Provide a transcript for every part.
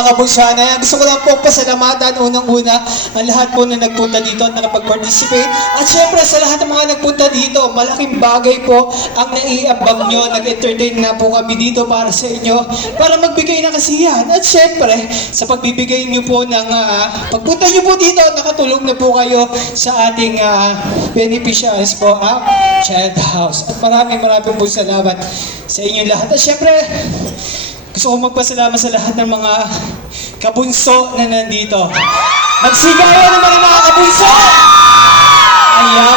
mga kabunsana. Gusto ko lang po pasalamatan unang-una ang lahat po na nagpunta dito at nakapag-participate. At syempre sa lahat ng mga nagpunta dito, malaking bagay po ang naiambag nyo. Nag-entertain na po kami dito para sa inyo, para magbigay ng kasiyahan. At syempre, sa pagbibigay nyo po ng pagpunta nyo po dito, nakatulong na po kayo sa ating beneficiaries po, ang Child House. At maraming po salamat sa inyong lahat. At syempre, gusto ko magpasalamat sa lahat ng mga kabunso na nandito. Magsigawan naman ang mga kabunso! Ayan,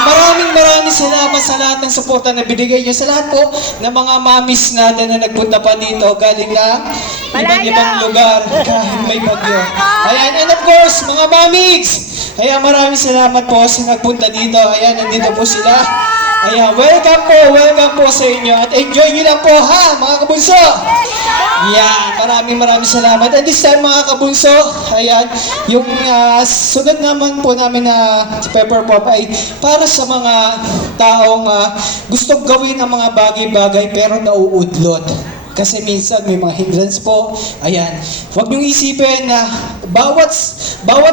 maraming salamat sa lahat ng suporta na binigay nyo. Sa lahat po ng mga mamis natin na nagpunta pa dito, galing na ibang lugar kahit may bagyo. Ayan, and of course, mga mamigs! Ayan, maraming salamat po sa nagpunta dito. Ayan, nandito po sila. Ayan, welcome po sa inyo. At enjoy nyo lang po ha, mga kabunso! Yan, maraming salamat. And this time mga kabunso, ayan, yung sunod naman po namin na Pepper Pop ay para sa mga taong gustong gawin ang mga bagay-bagay pero nauudlot. Kasi minsan may mga hindrance po. Ayan, huwag niyong isipin na bawat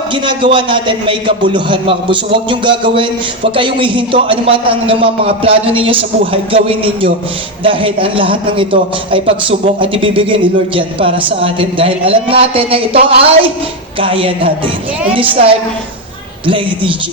ginagawa natin may kabuluhan mga kabunso. Huwag niyong gagawin, huwag kayong ihinto anuman ang mga plano ninyo sa buhay, gawin ninyo. Dahil ang lahat ng ito ay pagsubok at ibibigay ni Lord yan para sa atin. Dahil alam natin na ito ay kaya natin. And this time, play DJ.